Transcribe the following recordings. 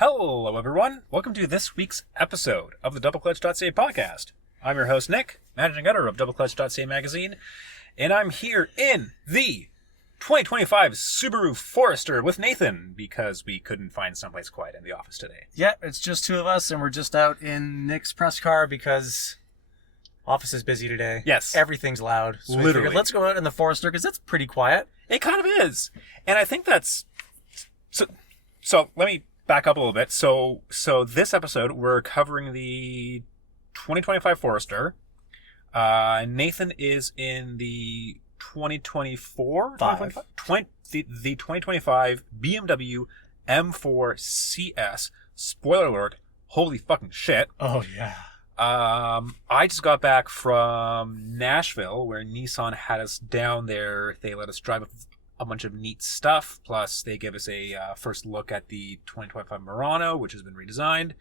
Hello, everyone. Welcome to this week's episode of the DoubleClutch.ca podcast. I'm your host, Nick, managing editor of DoubleClutch.ca magazine, and I'm here in the 2025 Subaru Forester with Nathan because we couldn't find someplace quiet in the office today. Yeah, it's just two of us, and we're just out in Nick's press car because office is busy today. Yes. Everything's loud. So Literally. we figured, let's go out in the Forester because it's pretty quiet. It kind of is. And I think that's... So let me back up a little bit. So this episode, we're covering the 2025 Forester. Nathan is in the 2024? The 2025 BMW M4 CS. Spoiler alert. Holy fucking shit. Oh, yeah. I just got back from Nashville where Nissan had us down there. They let us drive a bunch of neat stuff. Plus, they gave us a first look at the 2025 Murano, which has been redesigned.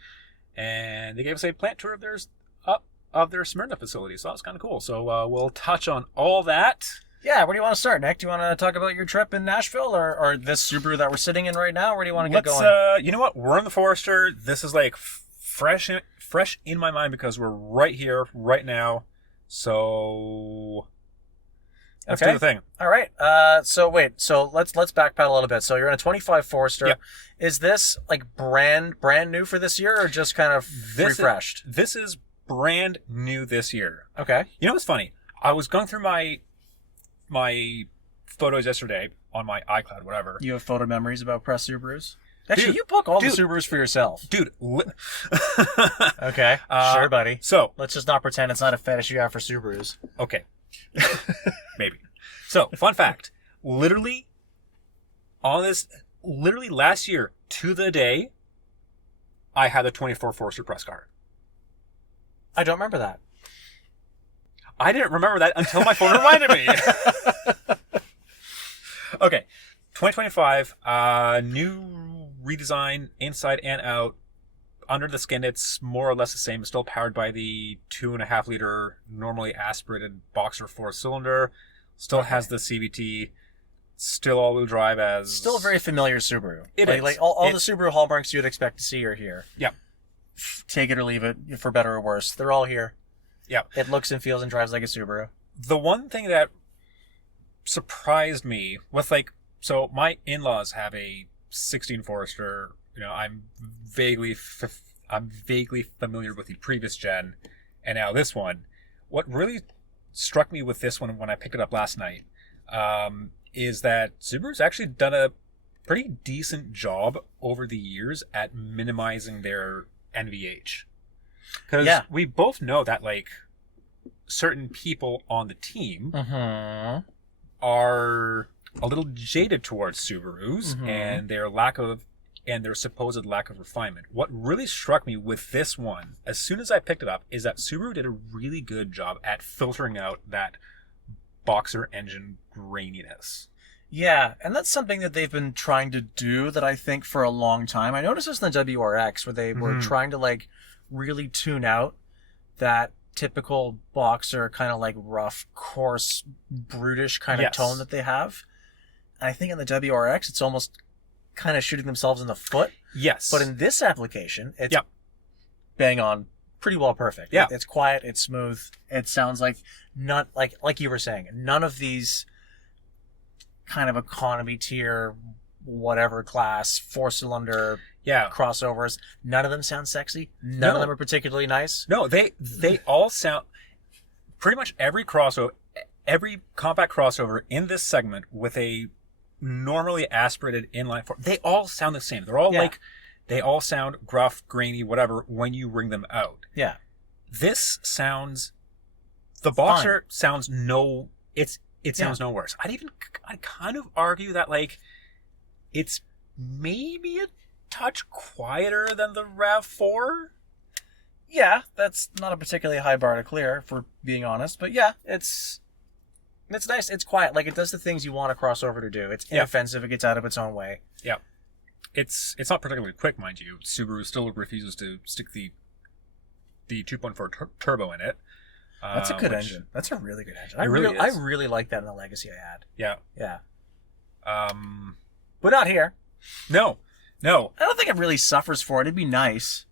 And they gave us a plant tour of their Smyrna facility. So that was kind of cool. So we'll touch on all that. Yeah, where do you want to start, Nick? Do you want to talk about your trip in Nashville or this Subaru that we're sitting in right now? Where do you want to get going? You know what? We're in the Forester. This is like fresh in my mind because we're right here, right now. So... Let's do the thing. All right. So let's backpedal a little bit. So you're in a 25 Forester. Yep. Is this like brand new for this year or just kind of refreshed? This is brand new this year. Okay. You know what's funny? I was going through my photos yesterday on my iCloud, whatever. You have photo memories about press Subarus? Actually, Dude, you book all the Subarus for yourself. Dude. Okay. Sure, buddy. So let's just not pretend it's not a fetish you have for Subarus. Okay. Maybe. So, fun fact. Literally last year to the day, I had the 24 Forester press car. I don't remember that. I didn't remember that until my phone reminded me. Okay. 2025, new redesign inside and out. Under the skin, it's more or less the same. It's still powered by the 2.5 liter normally aspirated boxer 4-cylinder. Still has the CVT. Still all-wheel drive as... Still a very familiar Subaru. It is. Like all the Subaru hallmarks you'd expect to see are here. Yeah. Take it or leave it, for better or worse. They're all here. Yeah. It looks and feels and drives like a Subaru. The one thing that surprised me with so my in-laws have a 16 Forester. You know, I'm vaguely familiar with the previous gen, and now this one. What really struck me with this one when I picked it up last night is that Subaru's actually done a pretty decent job over the years at minimizing their NVH. Because we both know that certain people on the team are a little jaded towards Subarus and their supposed lack of refinement. What really struck me with this one, as soon as I picked it up, is that Subaru did a really good job at filtering out that boxer engine graininess. Yeah, and that's something that they've been trying to do that I think for a long time. I noticed this in the WRX where they were trying to really tune out that typical boxer kind of rough, coarse, brutish kind of tone that they have. And I think in the WRX it's almost kind of shooting themselves in the foot. Yes. But in this application, it's bang on, pretty well perfect. Yeah. It's quiet, it's smooth. It sounds like not like you were saying, none of these kind of economy tier, whatever class, 4-cylinder crossovers, none of them sound sexy. None of them are particularly nice. No, they all sound pretty much every compact crossover in this segment with a normally aspirated inline four, they all sound the same. They're all they all sound gruff, grainy, whatever when you ring them out. Yeah. This sounds, the boxer sounds it sounds no worse. I'd kind of argue that it's maybe a touch quieter than the RAV4. Yeah, that's not a particularly high bar to clear, for being honest. But yeah, it's nice. It's quiet. It does the things you want a crossover to do. It's inoffensive. It gets out of its own way. Yeah. It's not particularly quick, mind you. Subaru still refuses to stick the 2.4 turbo in it. That's a good engine. That's a really good engine. I really like that in the Legacy I had. Yeah. Yeah. But not here. No. No. I don't think it really suffers for it. It'd be nice.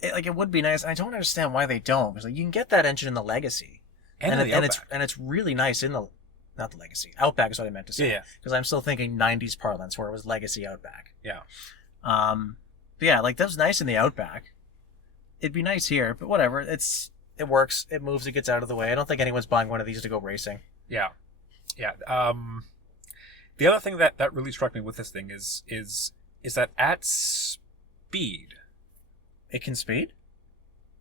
It would be nice. I don't understand why they don't. Because you can get that engine in the Legacy, And the Outback. it's really nice in the, not the Legacy. Outback is what I meant to say. Yeah. Because I'm still thinking 90s parlance where it was Legacy Outback. Yeah. But yeah, that was nice in the Outback. It'd be nice here, but whatever. It works. It moves. It gets out of the way. I don't think anyone's buying one of these to go racing. Yeah. Yeah. The other thing that really struck me with this thing is that at speed, It can speed?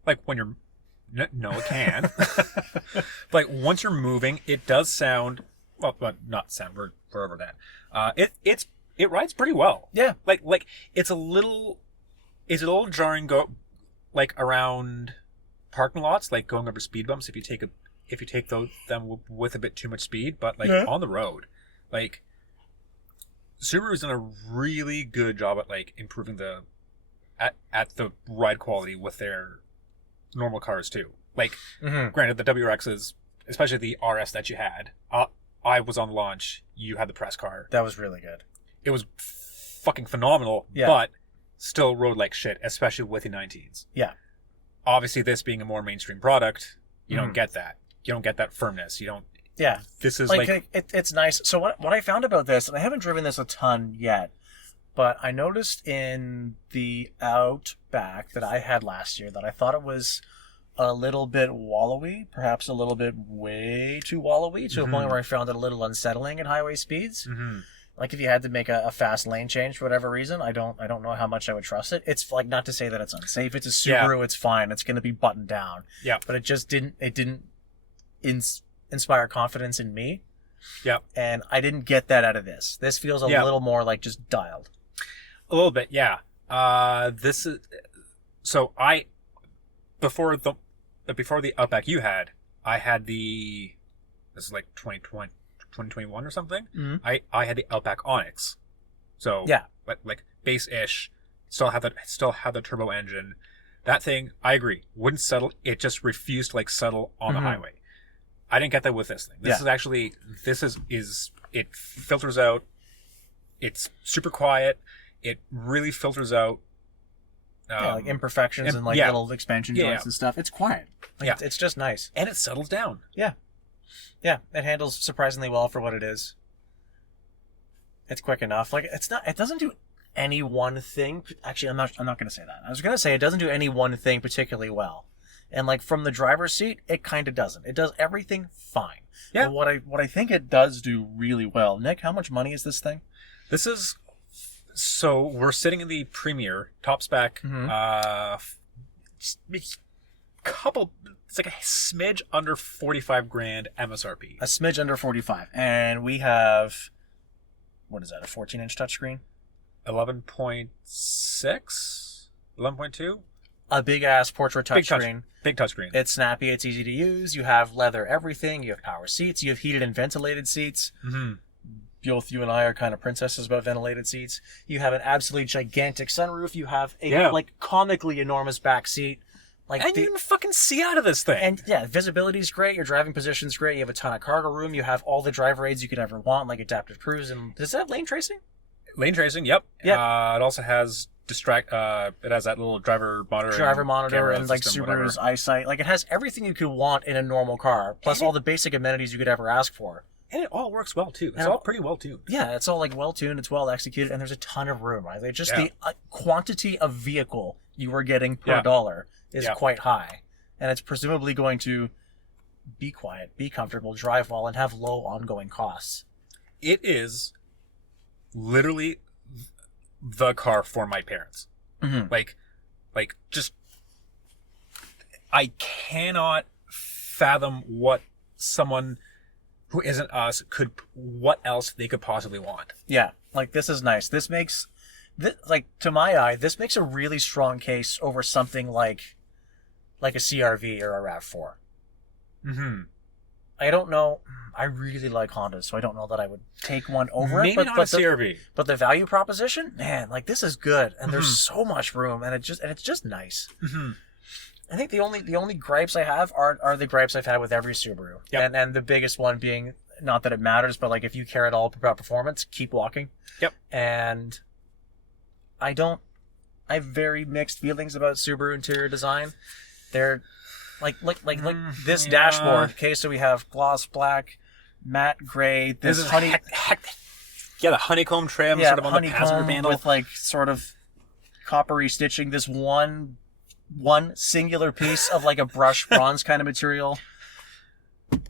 like when you're, no, it can. Like once you're moving, it does sound, well, but not sound. We're over that. It rides pretty well. Yeah. Like it's a little jarring like around parking lots, like going over speed bumps if you take them with a bit too much speed, but like on the road, like Subaru's done a really good job at like improving at the ride quality with their normal cars too. Like, granted, the WRXs, especially the RS that you had, I was on launch. You had the press car. That was really good. It was fucking phenomenal, but still rode like shit, especially with the 19s. Yeah. Obviously, this being a more mainstream product, you don't get that. You don't get that firmness. You don't. Yeah. This is it's nice. So what I found about this, and I haven't driven this a ton yet, but I noticed in the Outback that I had last year that I thought it was a little bit wallowy, perhaps a little bit way too wallowy, to a point where I found it a little unsettling at highway speeds. Like if you had to make a fast lane change for whatever reason, I don't know how much I would trust it. It's like, not to say that it's unsafe. It's a Subaru. It's fine. It's going to be buttoned down. Yeah. But it didn't inspire confidence in me. Yeah. And I didn't get that out of this. This feels a little more like just dialed. A little bit, yeah. This is so before the Outback you had, I had this is like 2021 or something. I had the Outback Onyx. So like base-ish, still had the turbo engine. That thing, I agree, wouldn't settle. It just refused to like settle on the highway. I didn't get that with this thing. This is it filters out. It's super quiet. It really filters out like imperfections and like little expansion joints and stuff. It's quiet. It's just nice. And it settles down. Yeah. Yeah, it handles surprisingly well for what it is. It's quick enough. Like it doesn't do any one thing. Actually, I'm not going to say that. I was going to say it doesn't do any one thing particularly well. And like from the driver's seat, it kind of doesn't. It does everything fine. Yeah. But what I think it does do really well. Nick, how much money is this thing? So we're sitting in the Premier top spec. It's like a smidge under 45 grand MSRP. A smidge under 45, and we have, what is that? A 14-inch touchscreen? 11.6, 11.2. A big ass portrait touchscreen. Big touchscreen. It's snappy. It's easy to use. You have leather everything. You have power seats. You have heated and ventilated seats. Both you and I are kind of princesses about ventilated seats. You have an absolutely gigantic sunroof. You have a like comically enormous back seat. Like, and you can fucking see out of this thing. And yeah, visibility is great. Your driving position's great. You have a ton of cargo room. You have all the driver aids you could ever want, like adaptive cruise. And does it have lane tracing? Lane tracing, yep. Yeah. It also has it has that little driver monitor and like Subaru's eyesight. Like it has everything you could want in a normal car, plus all the basic amenities you could ever ask for. And it all works well too. It's all pretty well tuned. Yeah, it's all like well tuned. It's well executed, and there's a ton of room. Right, the quantity of vehicle you are getting per dollar is quite high, and it's presumably going to be quiet, be comfortable, drive well, and have low ongoing costs. It is literally the car for my parents. Like just I cannot fathom what someone who isn't us what else they could possibly want. Yeah, like this is nice. This makes, like to my eye, this makes a really strong case over something like a CRV or a RAV4. I don't know. I really like Hondas, so I don't know that I would take one over Maybe it. Not a CRV. But the value proposition, man, like this is good, and there's so much room, and it's just nice. I think the only gripes I have are the gripes I've had with every Subaru. Yep. And the biggest one being, not that it matters, but like if you care at all about performance, keep walking. Yep. And I have very mixed feelings about Subaru interior design. They're like this dashboard. Okay, so we have gloss black, matte gray, this honey. Yeah, the honeycomb trim sort of on the passenger panel with like sort of coppery stitching. This one singular piece of like a brush bronze kind of material.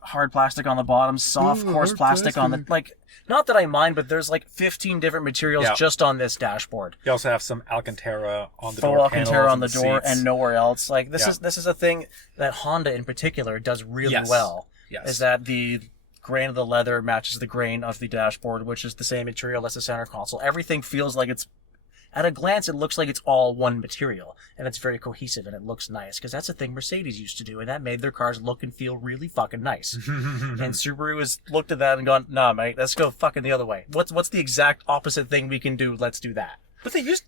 Hard plastic on the bottom, soft coarse plastic on the like. Not that I mind, but there's like 15 different materials just on this dashboard. You also have some Alcantara on the full door Alcantara on the door seats. and nowhere else. Like this is a thing that Honda in particular does really well. Yes. Is that the grain of the leather matches the grain of the dashboard, which is the same material as the center console. Everything feels like it's, at a glance, it looks like it's all one material, and it's very cohesive and it looks nice, because that's a thing Mercedes used to do, and that made their cars look and feel really fucking nice. And Subaru has looked at that and gone, nah, mate, let's go fucking the other way. What's the exact opposite thing we can do? Let's do that. But they used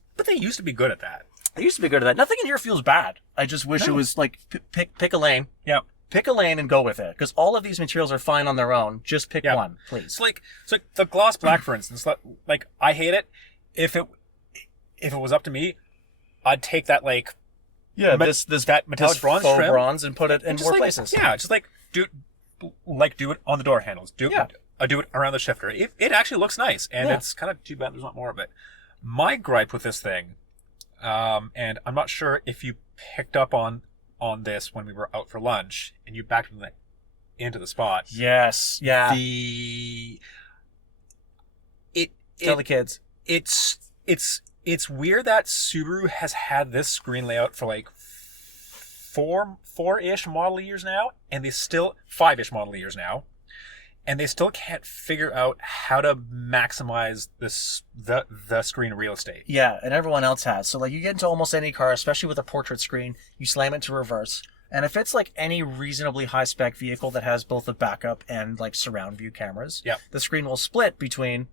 to be good at that. They used to be good at that. Nothing in here feels bad. I just wish it was like pick a lane. Yeah. Pick a lane and go with it, because all of these materials are fine on their own. Just pick one, please. It's like the gloss black, for instance. Like I hate it. If it was up to me, I'd take that like that metallic bronze trim and put it in more places. Yeah, just like do it on the door handles. Do it around the shifter. It actually looks nice, and it's kind of too bad there's not more of it. My gripe with this thing, and I'm not sure if you picked up on this when we were out for lunch and you backed into the spot. Yes. Yeah. Tell the kids. It's weird that Subaru has had this screen layout for like four-ish model years now, and they still 5-ish model years now, and they still can't figure out how to maximize the screen real estate. Yeah, and everyone else has. So like you get into almost any car, especially with a portrait screen, you slam it to reverse. And if it's like any reasonably high spec vehicle that has both a backup and like surround view cameras, the screen will split between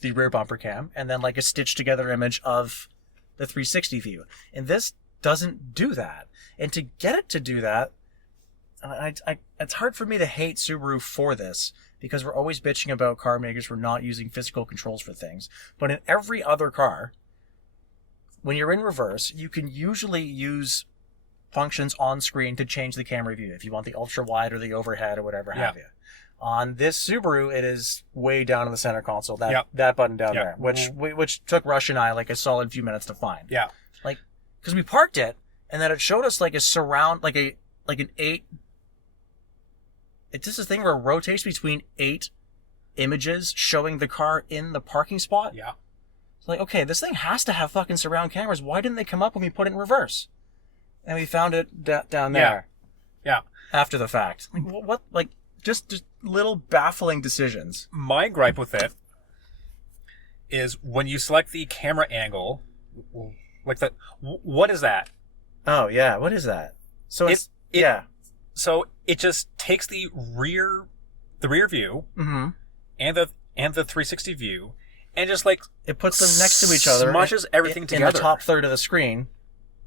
the rear bumper cam and then like a stitched together image of the 360 view. And this doesn't do that. And to get it to do that, it's hard for me to hate Subaru for this, because we're always bitching about car makers for not using physical controls for things. But in every other car, when you're in reverse, you can usually use functions on screen to change the camera view if you want the ultra wide or the overhead or whatever have you. On this Subaru, it is way down in the center console, that button down there, which took Rush and I like a solid few minutes to find. Yeah. Like, because we parked it, and then it showed us like a surround, like an 8. It's just a thing where it rotates between 8 images showing the car in the parking spot. Yeah. It's like, okay, this thing has to have fucking surround cameras. Why didn't they come up when we put it in reverse? And we found it down there. Yeah. After the fact. Like, what? Like, just little baffling decisions. My gripe with it is when you select the camera angle, like that. What is that? Oh yeah, what is that? So So it just takes the rear view and the 360 view, and just like it puts them next to each other, smushes everything together in the top third of the screen,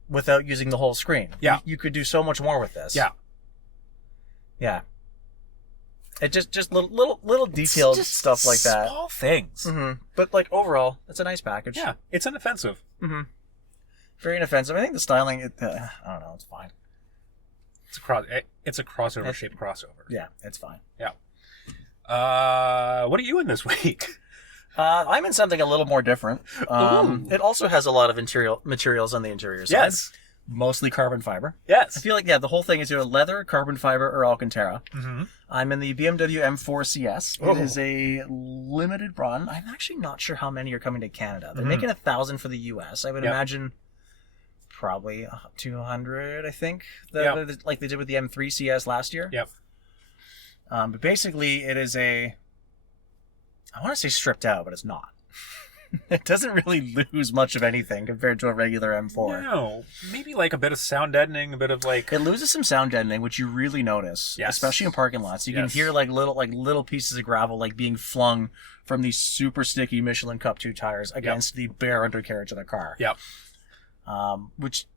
without using the whole screen. Yeah, you could do so much more with this. Yeah. It just little detailed stuff like that. Small things. But like overall, it's a nice package. Yeah, it's inoffensive. Very inoffensive. I think the styling, I don't know, it's fine. It's a crossover shaped crossover. Yeah, it's fine. Yeah. What are you in this week? I'm in something a little more different. It also has a lot of materials on the interior side. Yes. Mostly carbon fiber. Yes. I feel like, the whole thing is either leather, carbon fiber, or Alcantara. I'm in the BMW M4 CS. It is a limited run. I'm actually not sure how many are coming to Canada. They're making 1,000 for the US. I would imagine probably 200, I think, like they did with the M3 CS last year. Yep. But basically, it is I want to say stripped out, but it's not. It doesn't really lose much of anything compared to a regular M4. No, maybe like a bit of sound deadening, a bit of like... It loses some sound deadening, which you really notice, especially in parking lots. You can hear like little pieces of gravel like being flung from these super sticky Michelin Cup 2 tires against the bare undercarriage of the car. Yep. Which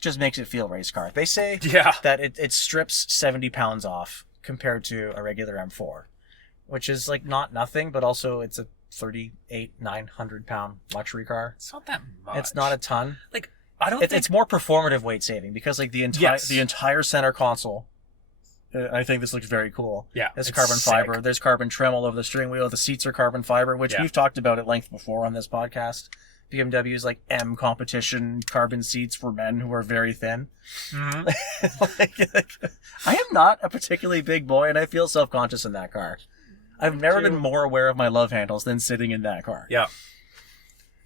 just makes it feel race car. They say that it strips 70 pounds off compared to a regular M4, which is like not nothing, but also it's a $38,900 luxury car. It's not that much. It's not a ton. Like, I don't think... It's more performative weight saving because like the entire center console, I think this looks very cool. Yeah. It's carbon fiber. There's carbon trim all over the steering wheel. The seats are carbon fiber, which we've talked about at length before on this podcast. BMW's like M competition carbon seats for men who are very thin. Mm-hmm. I am not a particularly big boy, and I feel self-conscious in that car. I've never been more aware of my love handles than sitting in that car. Yeah.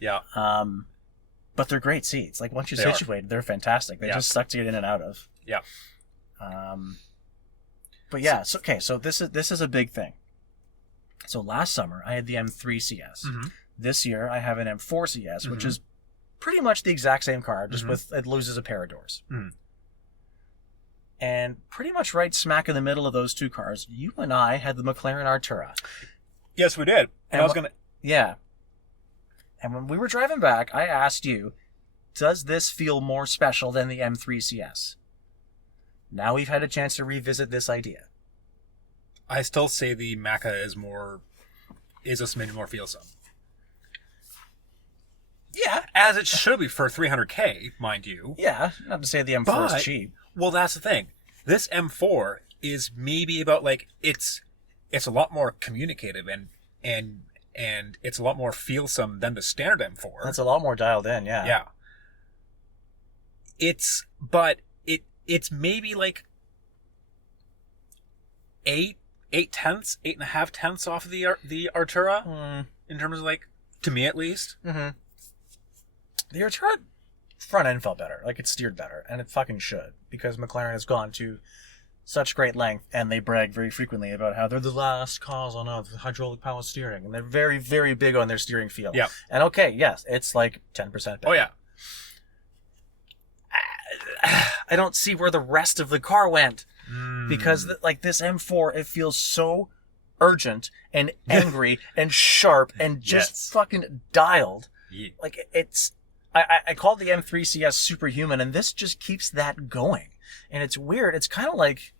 Yeah. But they're great seats. Like once you're situated, they're fantastic. They just suck to get in and out of. Yeah. But yeah, so this is a big thing. So last summer I had the M3 CS. Mm-hmm. This year I have an M4 CS, which is pretty much the exact same car, just with it loses a pair of doors. Mm-hmm. And pretty much right smack in the middle of those two cars, you and I had the McLaren Artura. Yes, we did. And I was gonna. Yeah. And when we were driving back, I asked you, does this feel more special than the M3 CS? Now we've had a chance to revisit this idea. I still say the Macca is a smidge more feelsome. Yeah, as it should be for $300K, mind you. Yeah, not to say the M4 is cheap. Well, that's the thing. This M4 is maybe about like it's a lot more communicative and it's a lot more feelsome than the standard M4. That's a lot more dialed in, yeah. Yeah. It's maybe like 8.5 tenths off of the Artura in terms of like, to me at least. Mm-hmm. The Artura front end felt better. Like it steered better, and it fucking should, because McLaren has gone to such great length, and they brag very frequently about how they're the last cars on earth with hydraulic power steering, and they're very, very big on their steering feel. Yeah. And okay, yes, it's like 10% better. Oh yeah. I don't see where the rest of the car went, because like this M4, it feels so urgent and angry and sharp and just fucking dialed. Yeah. Like it's. I call the M3 CS superhuman, and this just keeps that going. And it's weird. It's kind of like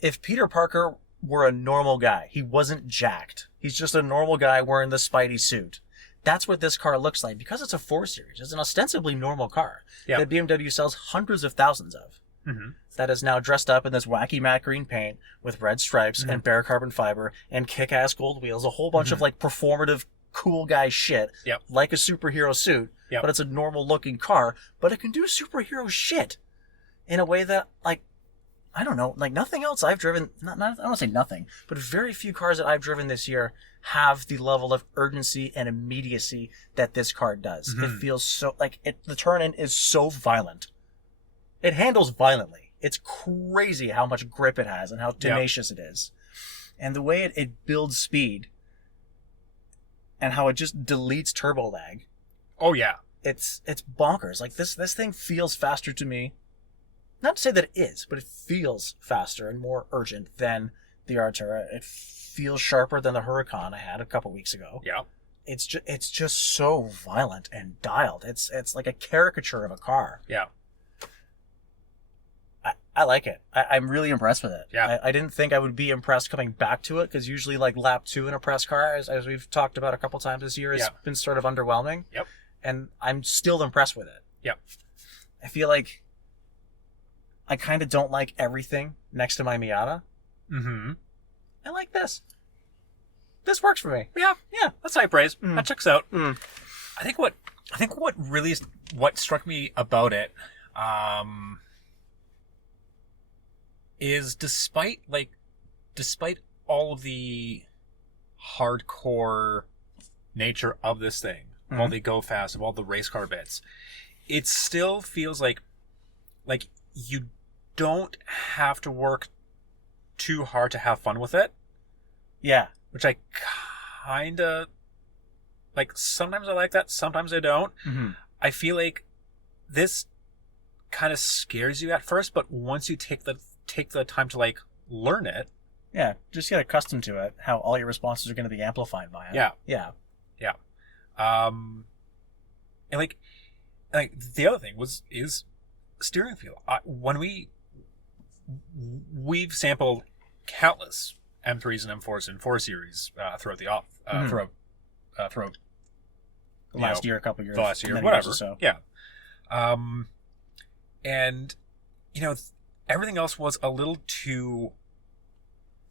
if Peter Parker were a normal guy. He wasn't jacked. He's just a normal guy wearing the Spidey suit. That's what this car looks like, because it's a 4 Series. It's an ostensibly normal car that BMW sells hundreds of thousands of. Mm-hmm. That is now dressed up in this wacky matte green paint with red stripes and bare carbon fiber and kick-ass gold wheels. A whole bunch of like performative cool guy shit, like a superhero suit. But it's a normal looking car, but it can do superhero shit in a way that, like, I don't know, like nothing else I've driven, I don't want to say nothing, but very few cars that I've driven this year have the level of urgency and immediacy that this car does. It feels so, like, the turn-in is so violent. It handles violently. It's crazy how much grip it has and how tenacious it is. And the way it builds speed and how it just deletes turbo lag. Oh yeah. It's bonkers. Like this thing feels faster to me. Not to say that it is, but it feels faster and more urgent than the Artura. It feels sharper than the Huracan I had a couple weeks ago. Yeah. It's just so violent and dialed. It's like a caricature of a car. Yeah. I like it. I'm really impressed with it. Yeah. I didn't think I would be impressed coming back to it, because usually like lap 2 in a press car, as we've talked about a couple times this year, has been sort of underwhelming. Yep. And I'm still impressed with it. Yep. I feel like I kind of don't like everything next to my Miata. Mm-hmm. I like this. This works for me. Yeah. That's high praise. That checks out. Mm. I think what struck me about it, is despite all of the hardcore nature of this thing, of all the go fast, of all the race car bits, it still feels like you don't have to work too hard to have fun with it. Yeah. Which I kind of like. Sometimes I like that, sometimes I don't. Mm-hmm. I feel like this kind of scares you at first, but once you take the time to like learn it, just get accustomed to it, how all your responses are going to be amplified by it. Yeah. And like the other thing is steering feel. When we've sampled countless M3s and M4s and 4 Series throughout throughout The last year, a couple years. the last year, many whatever. years or so. Yeah. And, everything else was a little too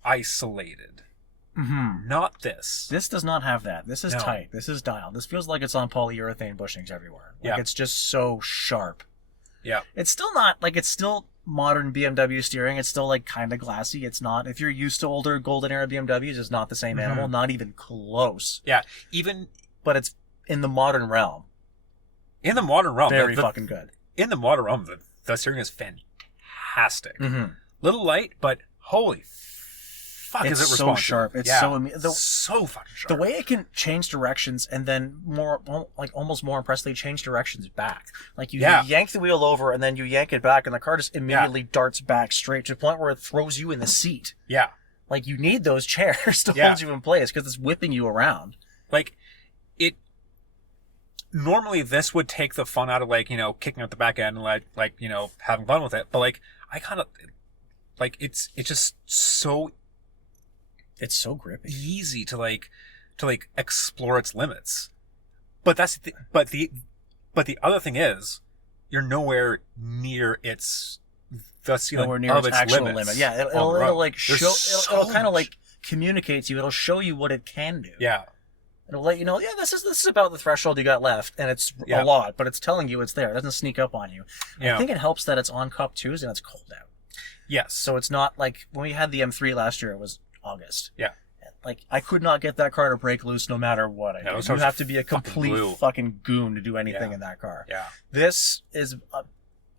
isolated. Mm-hmm. Not this. This does not have that. This is No. tight. This is dialed. This feels like it's on polyurethane bushings everywhere. Like, Yeah. it's just so sharp. Yeah. It's still not, like, it's still modern BMW steering. It's still, like, kind of glassy. It's not, if you're used to older golden era BMWs, it's not the same animal. Not even close. Yeah. Even But it's in the modern realm. in the modern realm. Very fucking good. In the modern realm, the steering is fantastic. Mm-hmm. Little light, but holy fuck, It's is it so responsive. sharp. It's Yeah. so so fucking sharp. The way it can change directions and then almost more impressively change directions back. Like you yank the wheel over and then you yank it back and the car just immediately darts back straight to the point where it throws you in the seat. Yeah. Like you need those chairs to hold you in place because it's whipping you around. Like, it... Normally, this would take the fun out of, kicking out the back end and, having fun with it. But, I kind of... it's just so... It's so grippy. Easy to explore its limits. But that's but the other thing is, you're nowhere near the ceiling Nowhere near of its its actual limits. limit. Yeah, on the road. it'll kind of communicate to you. It'll show you what it can do. Yeah. It'll let you know, this is about the threshold you got left, and it's a lot, but it's telling you it's there. It doesn't sneak up on you. Yeah. I think it helps that it's on Cup 2s and it's cold out. Yes. So it's not like when we had the M3 last year, it was August. Yeah. Like, I could not get that car to break loose no matter what I did. You have to be a complete fucking goon to do anything in that car. Yeah. This is,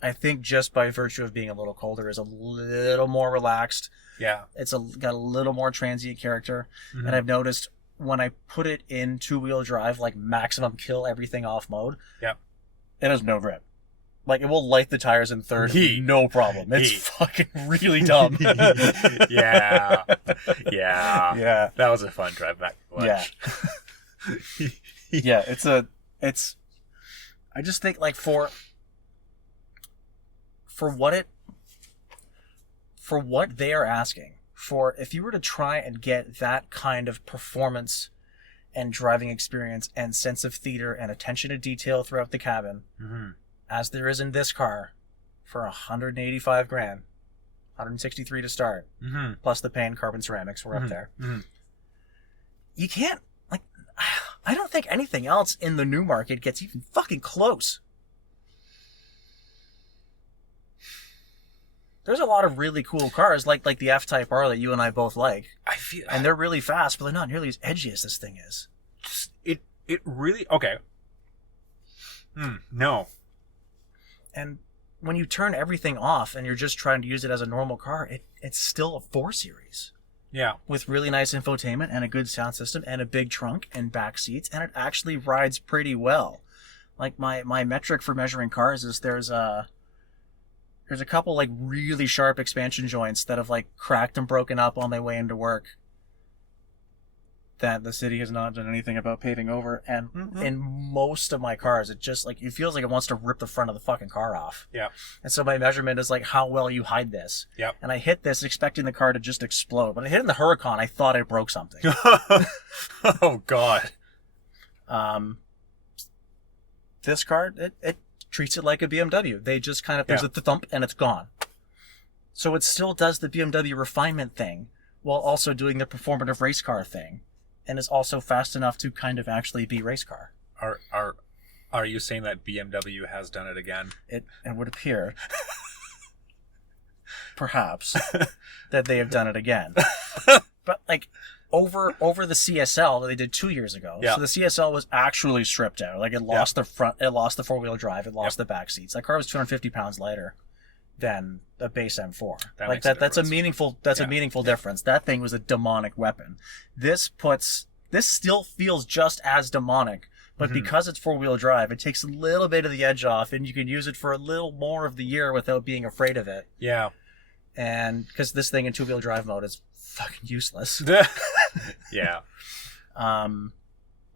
I think, just by virtue of being a little colder, is a little more relaxed. Yeah. It's got a little more transient character. Mm-hmm. And I've noticed when I put it in two-wheel drive, like maximum kill everything off mode, it has no grip. Like, it will light the tires in third, no problem. It's fucking really dumb. Yeah. Yeah. That was a fun drive back. Yeah. I just think, for what they are asking for, if you were to try and get that kind of performance and driving experience and sense of theater and attention to detail throughout the cabin, as there is in this car, for $185,000, $163 to start, plus the paint, carbon ceramics, we're up there. You can't, I don't think anything else in the new market gets even fucking close. There's a lot of really cool cars, like the F-Type R that you and I both like. And they're really fast, but they're not nearly as edgy as this thing is. It really... Okay. No. And when you turn everything off and you're just trying to use it as a normal car, it's still a 4 Series. Yeah. With really nice infotainment and a good sound system and a big trunk and back seats, and it actually rides pretty well. Like, my metric for measuring cars is there's a couple, really sharp expansion joints that have, cracked and broken up on their way into work that the city has not done anything about paving over. And in most of my cars, it just, it feels like it wants to rip the front of the fucking car off. Yeah. And so my measurement is, how well you hide this. Yeah. And I hit this expecting the car to just explode. When I hit it in the Huracan, I thought I broke something. Oh, God. This car, it treats it like a BMW. They just kind of, there's a thump and it's gone. So it still does the BMW refinement thing while also doing the performative race car thing, and is also fast enough to kind of actually be race car. Are you saying that BMW has done it again? It would appear, perhaps, that they have done it again. But over the CSL that they did 2 years ago. Yeah. So the CSL was actually stripped out. It lost the front, it lost the 4-wheel drive, it lost the back seats. That car was 250 pounds lighter than a base M4. That's a meaningful difference. That thing was a demonic weapon. This still feels just as demonic, but because it's 4-wheel drive, it takes a little bit of the edge off, and you can use it for a little more of the year without being afraid of it. Yeah. And because this thing in 2-wheel drive mode is fucking useless. Yeah.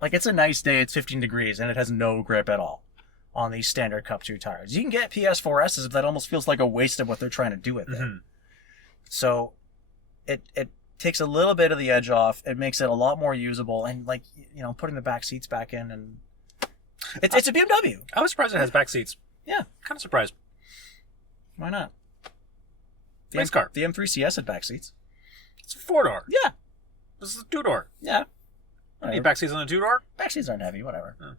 It's a nice day, it's 15 degrees, and it has no grip at all on these standard Cup 2 tires. You can get PS4S's, but that almost feels like a waste of what they're trying to do with it. So it takes a little bit of the edge off. It makes it a lot more usable, and like putting the back seats back in, and it's a BMW. I was surprised it has back seats. Yeah, Kind of surprised. why not? Nice car. The M3 CS had back seats. It's a 4-door. Yeah, This is a 2-door. yeah. I need back seats on a 2-door? Back seats aren't heavy. Whatever. Huh.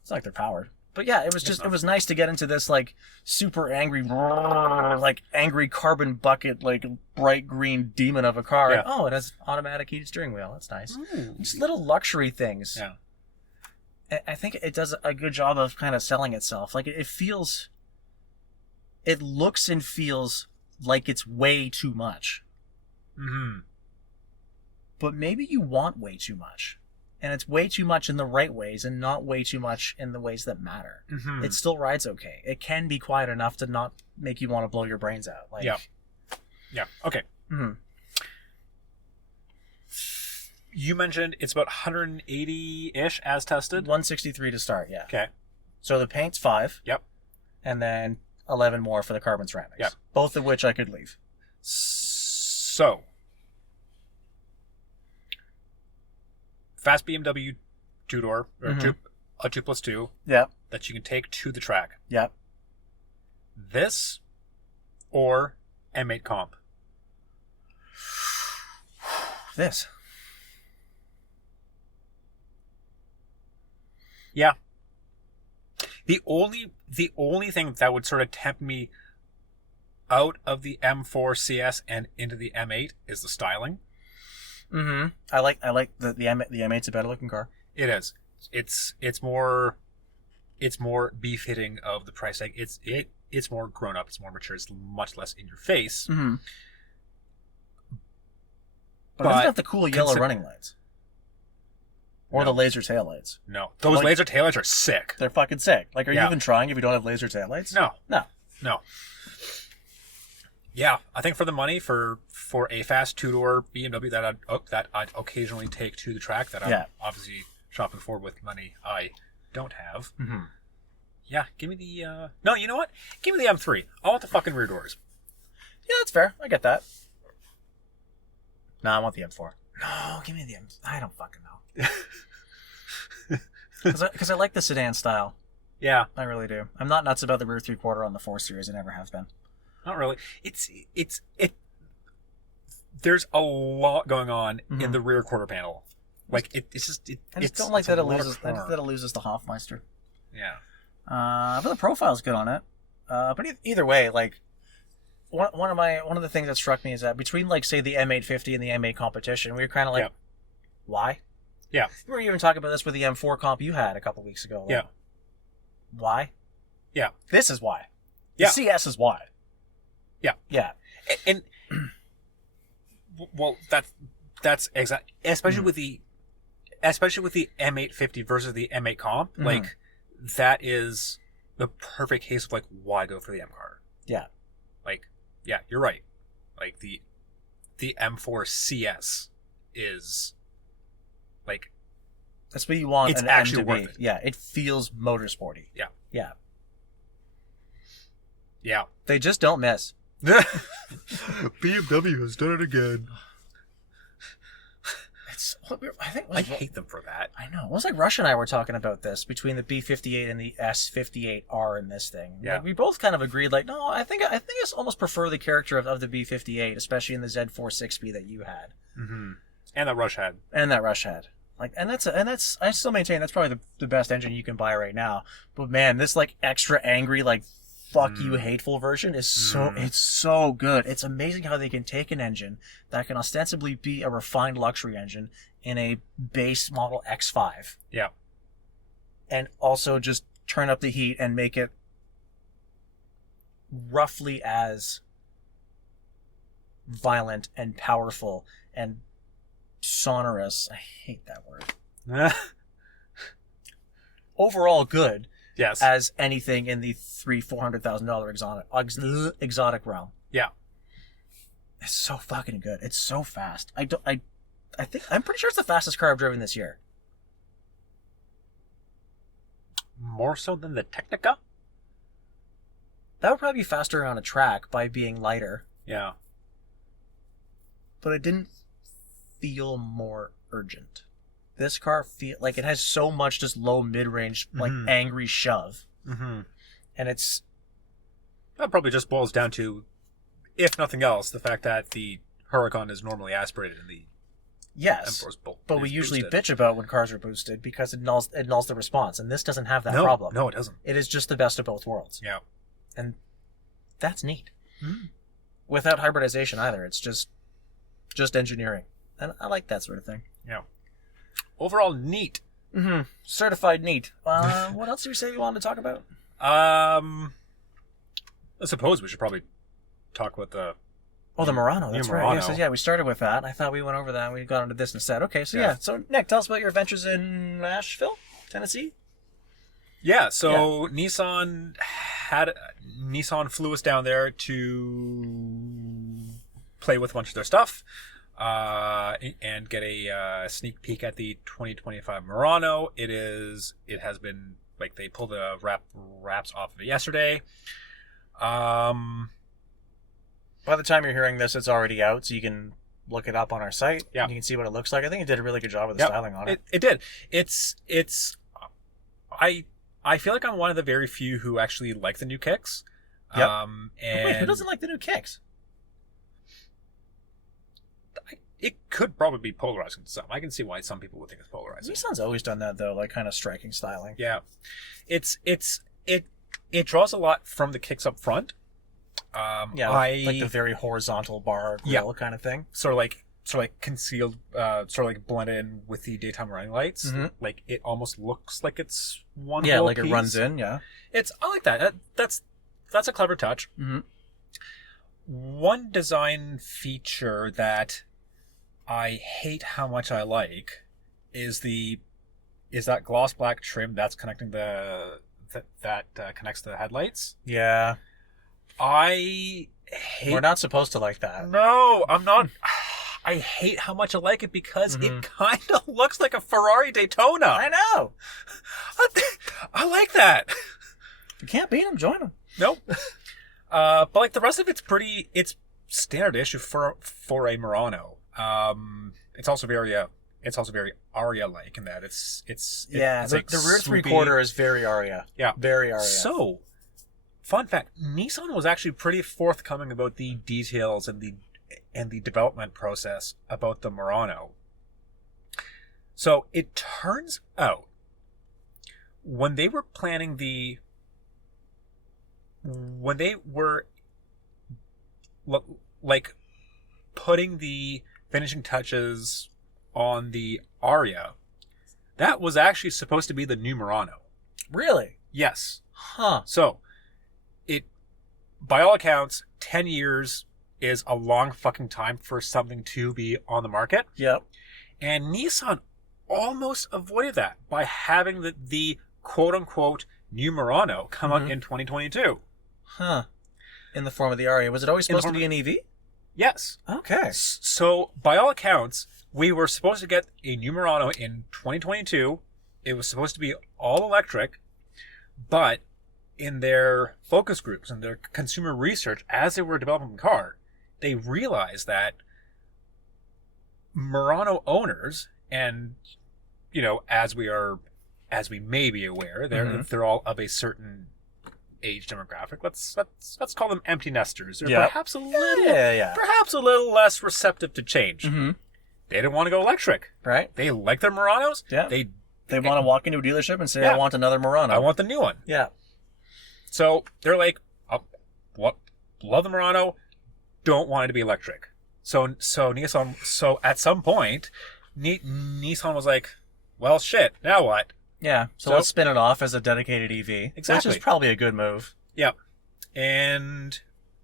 It's not like they're powered. But yeah, it was nice to get into this like super angry, like angry carbon bucket, like bright green demon of a car. Yeah. And, oh, it has automatic heated steering wheel. That's nice. Ooh. Just little luxury things. Yeah. I think it does a good job of kind of selling itself. Like it looks and feels like it's way too much. Mm-hmm. But maybe you want way too much. And it's way too much in the right ways and not way too much in the ways that matter. Mm-hmm. It still rides okay. It can be quiet enough to not make you want to blow your brains out. Like, Yeah. Yeah. Okay. mhm. You mentioned it's about 180-ish as tested. 163 to start, yeah. Okay. So the paint's 5. Yep. And then 11 more for the carbon ceramics. Yep. Both of which I could leave. So, fast BMW 2-door, or Mhm. a 2+2 Yep. that you can take to the track. Yep. This or M8 Comp. This. Yeah. The only thing that would sort of tempt me out of the M4 CS and into the M8 is the styling. Mm-hmm. I like the M8's a better looking car. It is. It's more befitting of the price tag. It's more grown up. It's more mature. It's much less in your face. Mm-hmm. But it doesn't have the cool yellow running lights. Or the laser taillights. No. Those laser taillights are sick. They're fucking sick. Like, are you Yeah. even trying if you don't have laser taillights? No. No. Yeah, I think for the money for a fast 2-door BMW that I'd occasionally take to the track that I'm obviously shopping for with money I don't have. Mm-hmm. Yeah, give me the no, you know what? Give me the M3. I want the fucking rear doors. Yeah, that's fair. I get that. No, I want the M4. No, give me the M. I don't fucking know. Because I like the sedan style. Yeah, I really do. I'm not nuts about the rear 3/4 on the 4 Series. I never have been. not really. It's there's a lot going on in the rear quarter panel. Like it's just I just don't like that it loses. I think that it loses the Hofmeister. Yeah. But the profile's good on it. But either way, like one of the things that struck me is that between like say the M850 and the M8 competition, we were kind of like, why? Yeah. We were even talking about this with the M4 comp you had a couple weeks ago. Like, Yeah. Why? Yeah. This is why. The Yeah. CS is why. Yeah. Yeah. And well, that's exactly especially with the M850 versus the M8 comp. Like that is the perfect case of like why go for the M car. Yeah. Like yeah, you're right. Like the M4 CS is like That's what you want. It's an actually M to be. worth it. Yeah. It feels motorsporty. Yeah. Yeah. yeah. They just don't miss. BMW has done it again. It's. I think. I hate them for that. I know. It was like Rush and I were talking about this between the B58 and the S58R in this thing. Yeah. Like, we both kind of agreed. Like, no, I think I almost prefer the character of the B58, especially in the Z4 6B that you had, And that Rush had. and that Rush had. Like, and that's I still maintain that's probably the best engine you can buy right now. But man, this like extra angry like fuck you hateful version is it's so good. It's amazing how they can take an engine that can ostensibly be a refined luxury engine in a base model X5. Yeah. And also just turn up the heat and make it roughly as violent and powerful and sonorous. I hate that word. Overall good. Yes. As anything in the $400,000 exotic realm. Yeah. It's so fucking good. It's so fast. I think I'm pretty sure it's the fastest car I've driven this year. More so than the Technica? That would probably be faster on a track by being lighter. Yeah. but it didn't feel more urgent. This car feel like it has so much just low mid-range, like angry shove. Mm-hmm. And it's... That probably just boils down to, if nothing else, the fact that the Huracan is normally aspirated in the Yes, M4's but we usually bitch about when cars are boosted because it nulls the response, and this doesn't have that problem. No, it doesn't. It is just the best of both worlds. Yeah. And that's neat. Mm. Without hybridization either. It's just engineering. And I like that sort of thing. Yeah. Overall, neat. Mm-hmm. Certified neat. What else did you say you wanted to talk about? I suppose we should probably talk about the... Oh, the Murano. That's right. Murano. Yeah, so, we started with that. I thought we went over that and we got into this instead. Okay, so Yeah. So, Nick, tell us about your adventures in Nashville, Tennessee. Yeah, so Nissan flew us down there to play with a bunch of their stuff and get a sneak peek at the 2025 Murano. It has been, like, they pulled the wraps off of it yesterday. By the time you're hearing this, it's already out, so you can look it up on our site. Yeah. And you can see what it looks like. I think it did a really good job with the styling on it. It did. I feel like I'm one of the very few who actually like the new kicks. Yep. And Wait, who doesn't like the new kicks? it could probably be polarizing to some. I can see why some people would think it's polarizing. Nissan's always done that, though, like kind of striking styling. Yeah. It draws a lot from the kicks up front. Like the very horizontal bar grill kind of thing. Sort of like concealed, sort of like blended in with the daytime running lights. Mm-hmm. Like it almost looks like it's one. Yeah, whole like piece. it runs in. Yeah, I like that. That's a clever touch. Mm-hmm. One design feature that I hate how much I like is that gloss black trim that's connecting that connects to the headlights. Yeah. I hate... We're not supposed to like that. No, I'm not. I hate how much I like it because it kind of looks like a Ferrari Daytona. I know. I like that. If you can't beat them, join them. Nope. But like the rest of it's standard issue for a Murano. It's also very Aria-like in that it's like the rear swoopy. 3/4 is very Aria. Yeah, very Aria. So, fun fact: Nissan was actually pretty forthcoming about the details and the development process about the Murano. So it turns out when they were like putting the finishing touches on the Aria, that was actually supposed to be the new Murano. Really? Yes. Huh. So, by all accounts, 10 years is a long fucking time for something to be on the market. Yep. And Nissan almost avoided that by having the quote-unquote new Murano come out in 2022. Huh. In the form of the Aria. Was it always supposed to be an EV? Yes. Okay. So, by all accounts, we were supposed to get a new Murano in 2022. It was supposed to be all electric, but in their focus groups and their consumer research, as they were developing the car, they realized that Murano owners, and as we may be aware, they're all of a certain age demographic. Let's call them empty nesters. They're perhaps a little less receptive to change. Mm-hmm. They didn't want to go electric. Right. They like their Muranos. Yeah. They want to walk into a dealership and say, I want another Murano. I want the new one. Yeah. So they're like, love the Murano, don't want it to be electric. So at some point, Nissan was like, well, shit, now what? Yeah, so let's spin it off as a dedicated EV. Exactly. Which is probably a good move. Yeah. And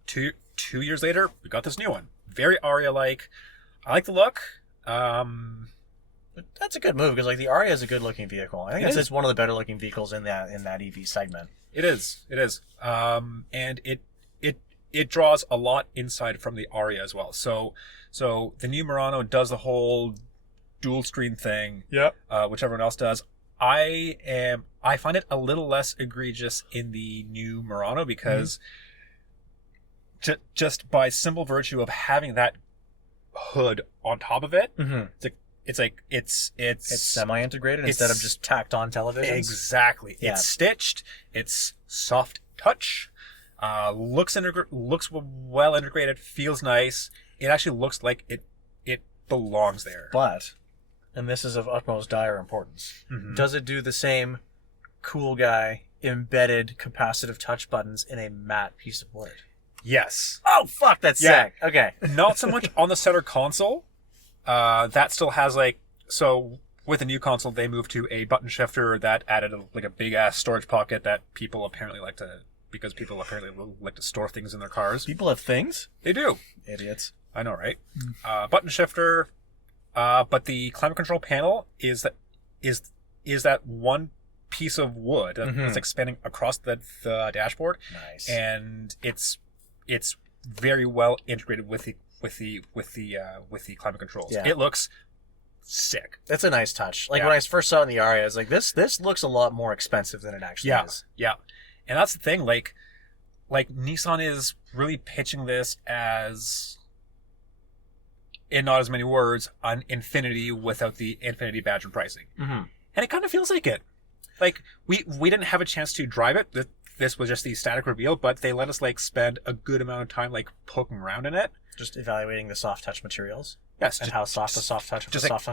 two years later, we got this new one. Very Aria-like. I like the look. That's a good move because the Aria is a good-looking vehicle. I think it's one of the better-looking vehicles in that EV segment. It is. And it draws a lot inside from the Aria as well. So the new Murano does the whole dual screen thing. Yep. Which everyone else does. I find it a little less egregious in the new Murano because just by simple virtue of having that hood on top of it. Mm-hmm. It's semi-integrated instead of just tacked on televisions. Exactly. Yeah. It's stitched. It's soft touch. Looks well integrated. Feels nice. It actually looks like it belongs there. But, and this is of utmost dire importance, Mhm. does it do the same cool guy embedded capacitive touch buttons in a matte piece of wood? Yes. Oh, fuck, that's Yeah. sick. Okay. Not so much on the center console. That still has so with the new console they moved to a button shifter that added a big ass storage pocket that people apparently like to store things in their cars. People have things? They do. Idiots. I know, right? Button shifter, but the climate control panel is that one piece of wood that's expanding across the dashboard. Nice. And it's very well integrated with the climate controls. Yeah. It looks sick. That's a nice touch. Like Yeah. when I first saw it in the Aria, I was like, this looks a lot more expensive than it actually is. Yeah. And that's the thing, like Nissan is really pitching this as, in not as many words, an Infinity without the Infinity badge and pricing. Mm-hmm. And it kind of feels like it. Like, we didn't have a chance to drive it. This was just the static reveal, but they let us spend a good amount of time poking around in it. Just evaluating the soft touch materials. Yes. And how soft the soft touch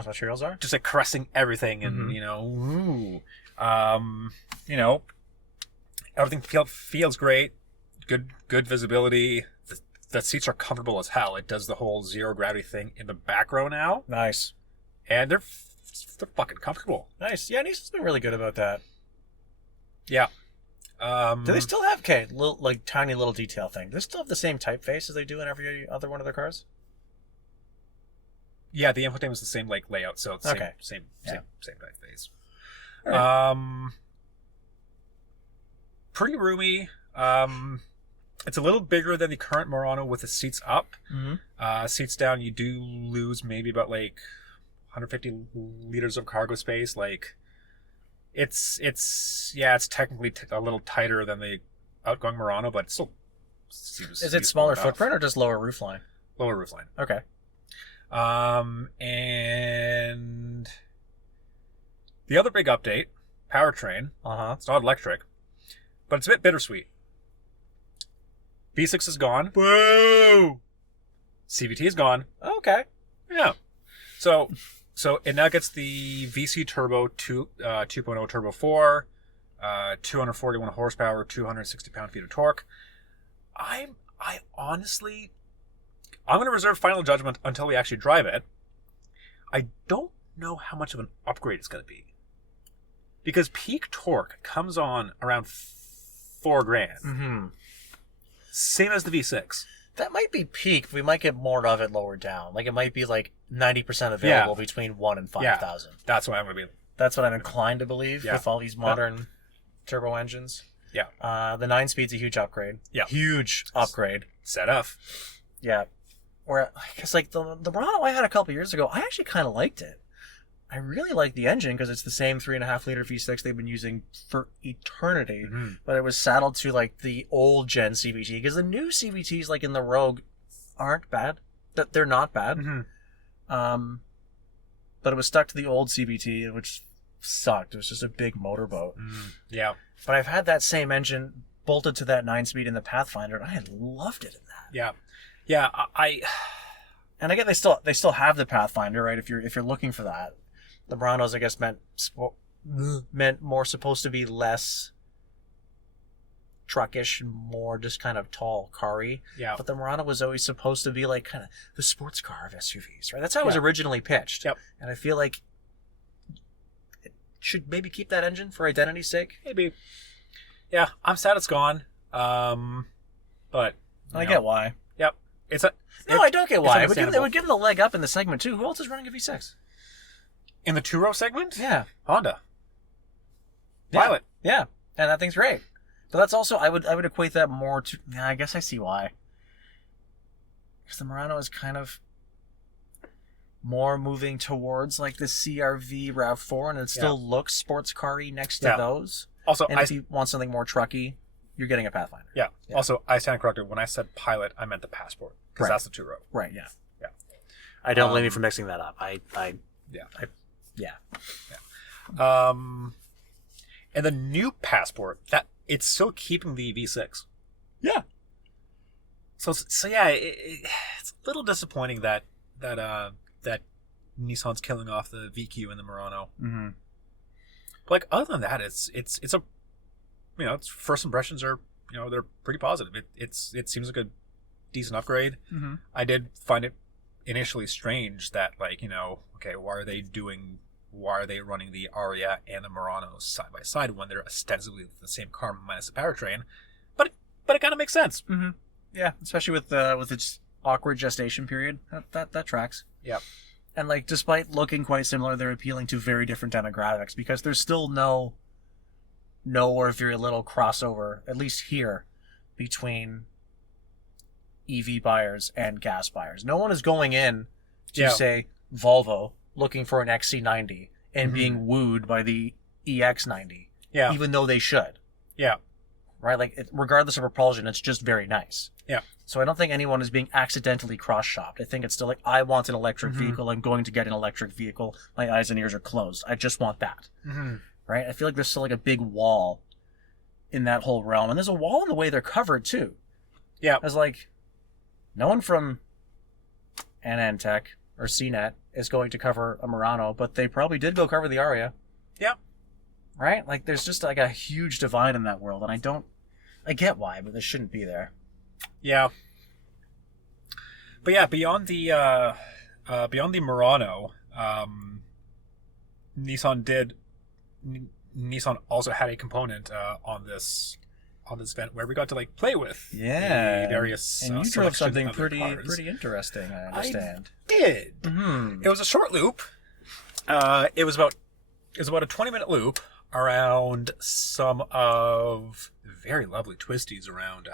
materials are. Just caressing everything and, everything feels great. Good visibility. The seats are comfortable as hell. It does the whole zero gravity thing in the back row now. Nice. And they're fucking comfortable. Nice. Yeah, Nissan's been really good about that. Yeah. Do they still have tiny little detail thing? Do they still have the same typeface as they do in every other one of their cars? Yeah, the infotainment is the same layout, so it's Okay. same typeface. Right. Pretty roomy. It's a little bigger than the current Murano with the seats up. Mm-hmm. Seats down, you do lose maybe about 150 liters of cargo space. It's technically a little tighter than the outgoing Murano, but it still seems. Is it smaller footprint or just lower roofline? Lower roofline. Okay. And the other big update, powertrain. It's not electric, but it's a bit bittersweet. V6 is gone. Whoa! CVT is gone. Okay. Yeah. So it now gets the VC Turbo 2.0 Turbo 4, 241 horsepower, 260 pound-feet of torque. I'm going to reserve final judgment until we actually drive it. I don't know how much of an upgrade it's going to be. Because peak torque comes on around $4,000. Mm-hmm. Same as the V6. That might be peak. We might get more of it lower down. It might be 90% available between 1 and 5,000. That's why I'm going to be. That's what I'm inclined to believe with all these modern turbo engines. Yeah. The 9-speed's a huge upgrade. Yeah. Huge upgrade. Set up. Yeah. Where, because the Murano I had a couple years ago, I actually kind of liked it. I really like the engine because it's the same 3.5 liter V6 they've been using for eternity, but it was saddled to the old gen CVT because the new CVTs in the Rogue aren't bad. They're not bad. But it was stuck to the old CVT, which sucked. It was just a big motorboat. Yeah. But I've had that same engine bolted to that 9-speed in the Pathfinder, and I loved it in that. Yeah. Yeah. And again, they still have the Pathfinder, right? If you're looking for that. The Muranos, I guess, meant more supposed to be less truckish, more just kind of tall, car-y. Yeah. But the Murano was always supposed to be kind of the sports car of SUVs, right? That's how it was originally pitched. Yep. And I feel like it should maybe keep that engine for identity's sake. Maybe. Yeah, I'm sad it's gone. But I get why. Yep. I don't get why. It understandable. would give it a leg up in the segment too. Who else is running a V6? In the two-row segment? Yeah. Honda. Yeah. Pilot. Yeah. And that thing's great. But that's also, I would equate that more to, I guess I see why. Because the Murano is kind of more moving towards the CRV RAV4, and it still looks sports car-y next to those. Also, and if you want something more trucky, you're getting a Pathfinder. Yeah. Also, I stand corrected. When I said Pilot, I meant the Passport. Because that's the two-row. Right, yeah. I don't blame you for mixing that up. And the new Passport, that it's still keeping the V6. Yeah. So yeah, it's a little disappointing that Nissan's killing off the VQ and the Murano. Mm-hmm. But like other than that, it's a, its first impressions are, they're pretty positive. It seems like a decent upgrade. Mm-hmm. I did find it initially strange that, like, okay, why are they running the Aria and the Murano side by side when they're ostensibly the same car minus the powertrain? But it kind of makes sense. Mm-hmm. Yeah, especially with its awkward gestation period. That tracks. Yeah. And like, despite looking quite similar, they're appealing to very different demographics because there's still no or very little crossover, at least here, between EV buyers and gas buyers. No one is going in to, say, Volvo, looking for an XC90 and being wooed by the EX90. Yeah. Even though they should. Yeah. Right? Like, regardless of propulsion, it's just very nice. Yeah. So I don't think anyone is being accidentally cross-shopped. I think it's still like, I want an electric vehicle. I'm going to get an electric vehicle. My eyes and ears are closed. I just want that. Mm-hmm. Right? I feel like there's still like a big wall in that whole realm. And there's a wall in the way they're covered, too. Yeah. As like, no one from Anantech or CNET is going to cover a Murano, but they probably did go cover the Aria. Yeah. Right? Like, there's just like a huge divide in that world, and I get why, but this shouldn't be there. Yeah. But yeah, beyond the Murano, Nissan also had a component on this event where we got to like play with the various and you drove selection something of the pretty cars. interesting, I understand. I did. Mm-hmm. It was a short loop. It was about a 20-minute loop around some of very lovely twisties around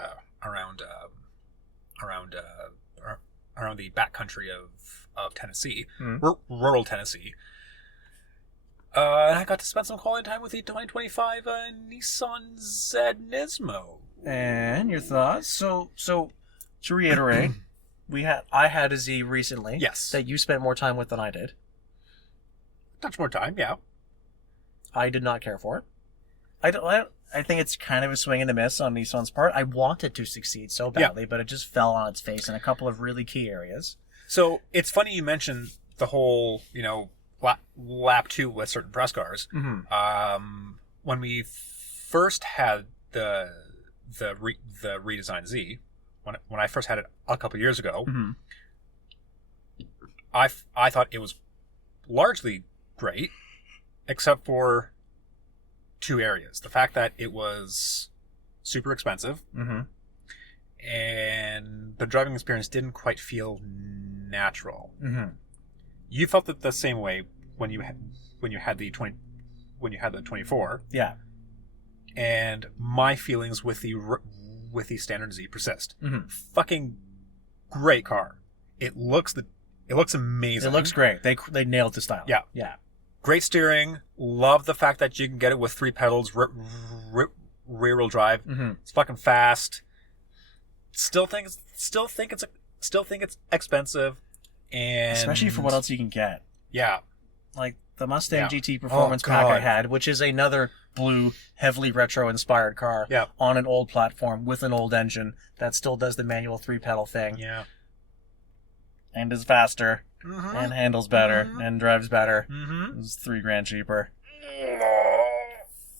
the backcountry of Tennessee, rural Tennessee. And I got to spend some quality time with the 2025 Nissan Z Nismo. And your thoughts? So to reiterate, I had a Z recently. Yes. That you spent more time with than I did. Touch more time, yeah. I did not care for it. I think it's kind of a swing and a miss on Nissan's part. I wanted to succeed so badly, but it just fell on its face in a couple of really key areas. So it's funny you mentioned the whole, lap 2 with certain press cars. Mm-hmm. When we first had the redesigned Z, when I first had it a couple years ago, I thought it was largely great, except for two areas. The fact that it was super expensive, and the driving experience didn't quite feel natural. You felt that the same way when you had the 24. Yeah. And my feelings with the standard Z persist. Fucking great car. It looks amazing. It looks great. They nailed the style. Yeah. Yeah. Great steering. Love the fact that you can get it with 3 pedals, rear-wheel drive. It's fucking fast. Still think it's expensive, and especially for what else you can get. Yeah. Like the Mustang GT Performance Pack I had, which is another blue, heavily retro-inspired car on an old platform with an old engine that still does the manual 3-pedal thing. Yeah. And is faster, and handles better, and drives better. It's $3,000 cheaper.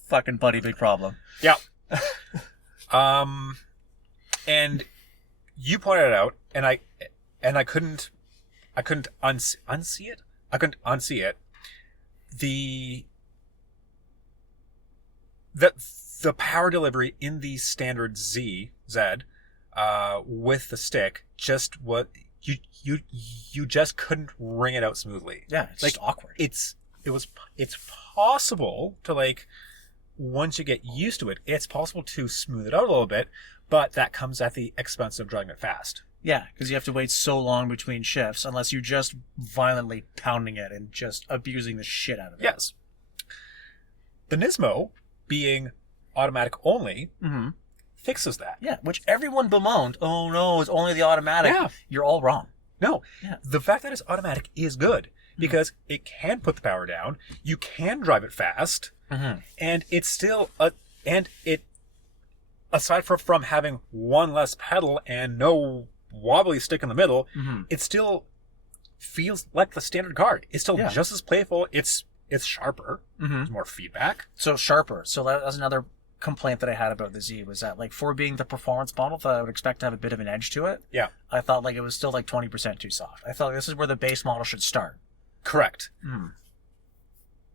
Fucking buddy, big problem. Yeah. And you pointed it out, and I couldn't unsee it. I couldn't unsee it. The power delivery in the standard Z with the stick just what you just couldn't ring it out smoothly. Yeah, it's like awkward. It's possible to, like, once you get used to it, it's possible to smooth it out a little bit, but that comes at the expense of driving it fast. Yeah, because you have to wait so long between shifts unless you're just violently pounding it and just abusing the shit out of it. Yes. The Nismo, being automatic only, fixes that. Yeah, which everyone bemoaned. Oh no, it's only the automatic. Yeah. You're all wrong. No. Yeah. The fact that it's automatic is good because it can put the power down. You can drive it fast, and it's still aside from having one less pedal and no wobbly stick in the middle, it still feels like the standard car. It's still just as playful. It's sharper. There's more feedback. So sharper. So that was another complaint that I had about the Z, was that, like, for being the performance model that I would expect to have a bit of an edge to it. Yeah. I thought like it was still like 20% too soft. I thought this is where the base model should start. Correct.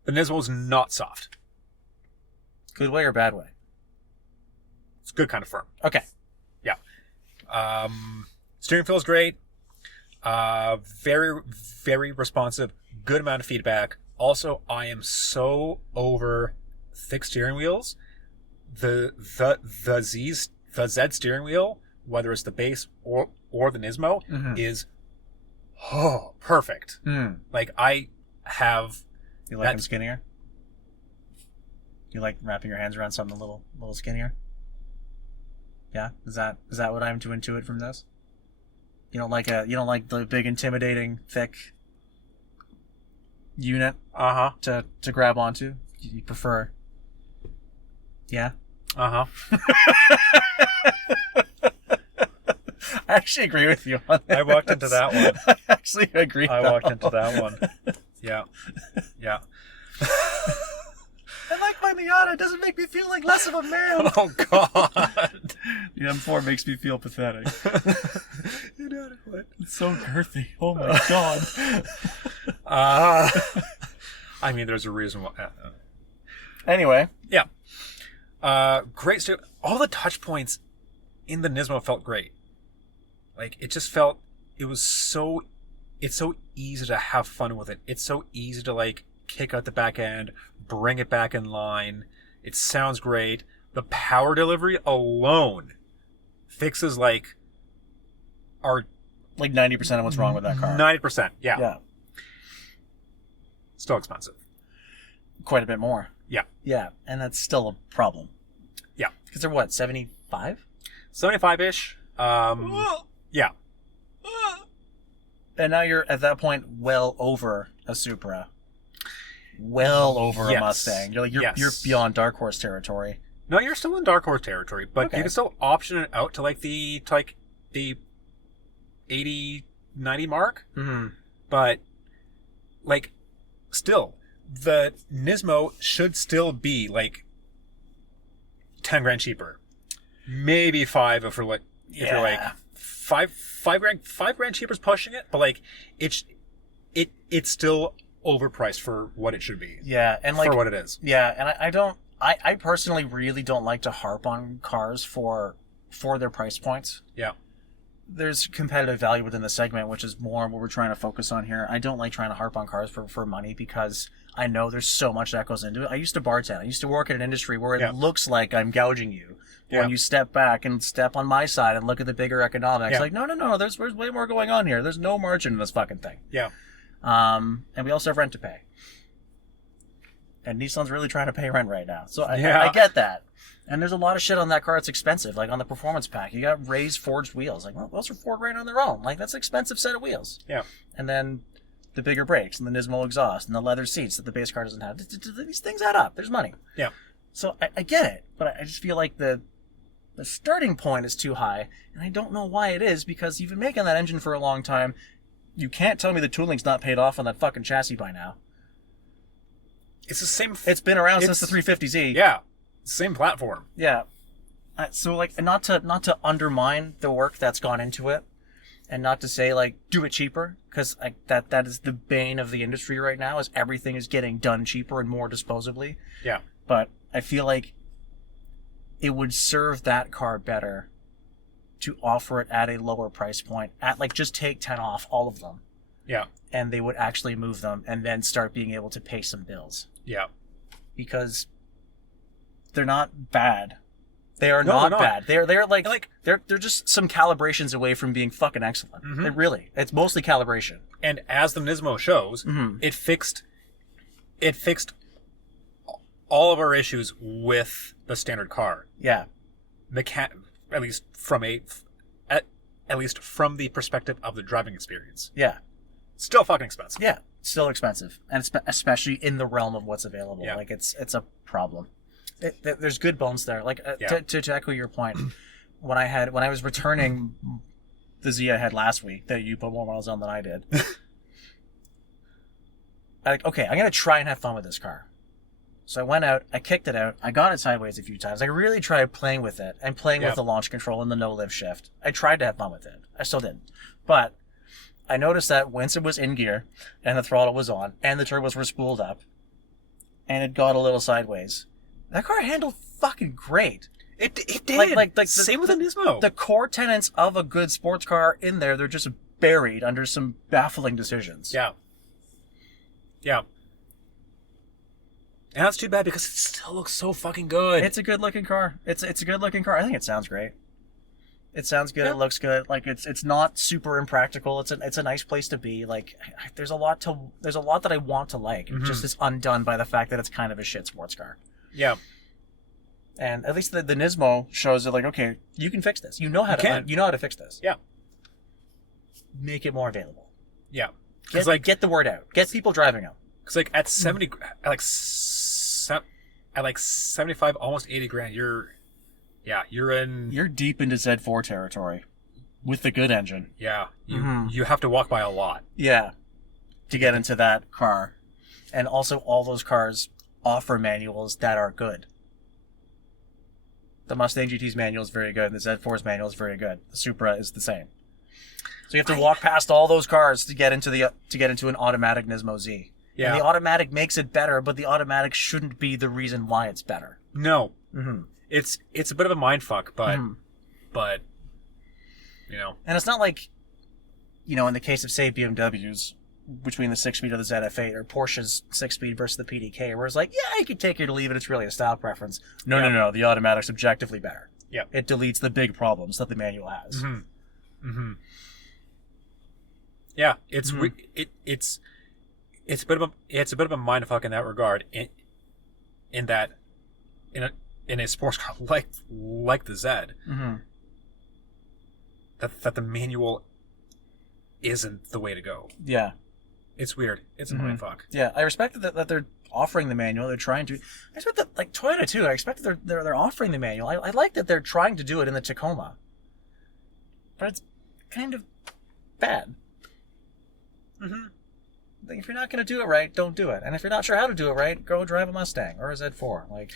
The Nismo is not soft. Good way or bad way? It's good kind of firm. Okay. Yeah. Steering feels great. Very, very responsive. Good amount of feedback. Also, I am so over thick steering wheels. The Z steering wheel, whether it's the base or the Nismo, is perfect. Like, I have. You like them skinnier? You like wrapping your hands around something a little skinnier? Yeah, is that what I'm to intuit from this? You don't like the big intimidating thick unit to grab onto? You prefer? Yeah. I actually agree with you on that. I walked into that one. I actually agree. I walked into that one. Yeah. I like my Miata. It doesn't make me feel like less of a man. Oh, God. The M4 makes me feel pathetic. Inadequate. It's so girthy. Oh, my God. I mean, there's a reason why. Anyway. Yeah. Great. All the touch points in the Nismo felt great. Like, it just felt, it's so easy to have fun with it. It's so easy to, like, kick out the back end, bring it back in line. It sounds great. The power delivery alone fixes, like 90% of what's wrong with that car. 90%. Yeah. Still expensive. Quite a bit more. Yeah. Yeah, and that's still a problem. Yeah. Because they're what, 75? 75-ish. Yeah. And now you're at that point well over a Supra. Well over a Mustang. You're beyond Dark Horse territory. No, you're still in Dark Horse territory, but you can still option it out to the 80, 90 mark. But like, still, the Nismo should still be like 10 grand cheaper, maybe 5 if you're like 5 grand cheaper is pushing it, but like it's still overpriced for what it should be. Yeah, and like for what it is. Yeah, and I personally really don't like to harp on cars for their price points. Yeah. There's competitive value within the segment, which is more what we're trying to focus on here. I don't like trying to harp on cars for money because I know there's so much that goes into it. I used to bartend. I used to work in an industry where it looks like I'm gouging you. When you step back and step on my side and look at the bigger economics, like, no, there's way more going on here. There's no margin in this fucking thing. Yeah. And we also have rent to pay. And Nissan's really trying to pay rent right now. So I get that. And there's a lot of shit on that car that's expensive. Like on the performance pack, you got raised forged wheels. Like, well, those are Ford right on their own. Like, that's an expensive set of wheels. Yeah. And then the bigger brakes and the Nismo exhaust and the leather seats that the base car doesn't have. These things add up. There's money. Yeah. So I get it, but I just feel like the starting point is too high, and I don't know why it is, because you've been making that engine for a long time. You can't tell me the tooling's not paid off on that fucking chassis by now. It's the same. It's been around since the 350Z. Yeah. Same platform. Yeah. So like, not to undermine the work that's gone into it, and not to say like do it cheaper, because that is the bane of the industry right now, is everything is getting done cheaper and more disposably. Yeah. But I feel like it would serve that car better to offer it at a lower price point, at like just take 10 off all of them. Yeah. And they would actually move them and then start being able to pay some bills. Yeah. Because they're not bad. They are not bad. They're like they're just some calibrations away from being fucking excellent. It's mostly calibration. And as the Nismo shows, it fixed all of our issues with the standard car. Yeah. At least from at least from the perspective of the driving experience. Yeah. Still fucking expensive. Yeah. Still expensive. And especially in the realm of what's available. Yeah. Like, it's a problem. There's good bones there. Like, to echo your point, when I was returning the Z I had last week, that you put more miles on than I did, I'm going to try and have fun with this car. So I went out, I kicked it out, I got it sideways a few times. I really tried playing with it and playing with the launch control and the no-lift shift. I tried to have fun with it. I still didn't. But I noticed that once it was in gear and the throttle was on and the turbos were spooled up and it got a little sideways, that car handled fucking great. It did. Like same with the Nismo. The core tenets of a good sports car in there, they're just buried under some baffling decisions. Yeah. Yeah. And that's too bad because it still looks so fucking good. It's a good looking car. It's a good looking car. I think it sounds great. It sounds good. Yeah. It looks good. Like it's not super impractical. It's a nice place to be. Like there's a lot that I want to like. It just is undone by the fact that it's kind of a shit sports car. Yeah. And at least the Nismo shows it like, okay, you can fix this. You know how to fix this. Yeah. Make it more available. Yeah. Get the word out. Get people driving them. Because like at 70, at like 75, almost 80 grand, you're deep into Z4 territory with the good engine. Yeah. You have to walk by a lot. Yeah. To get into that car. And also all those cars offer manuals that are good. The Mustang GT's manual is very good. The Z4's manual is very good. The Supra is the same. So you have to walk past all those cars to get into an automatic Nismo Z. Yeah. And the automatic makes it better, but the automatic shouldn't be the reason why it's better. No. Mm-hmm. It's a bit of a mindfuck, but you know. And it's not like, you know, in the case of say BMWs, between the 6-speed of the ZF8 or Porsche's 6-speed versus the PDK, where it's like, yeah, you can take it or leave it. It's really a style preference. No. The automatic's objectively better. Yeah. It deletes the big problems that the manual has. Mm-hmm. Mm-hmm. Yeah, it's a bit of a mindfuck in that regard. In a sports car like the Z, that the manual isn't the way to go. Yeah. It's weird. It's a mindfuck. Yeah, I respect that they're offering the manual. They're trying to. I expect that, like Toyota too. I expect that they're offering the manual. I like that they're trying to do it in the Tacoma, but it's kind of bad. Like, if you're not going to do it right, don't do it. And if you're not sure how to do it right, go drive a Mustang or a Z4. Like,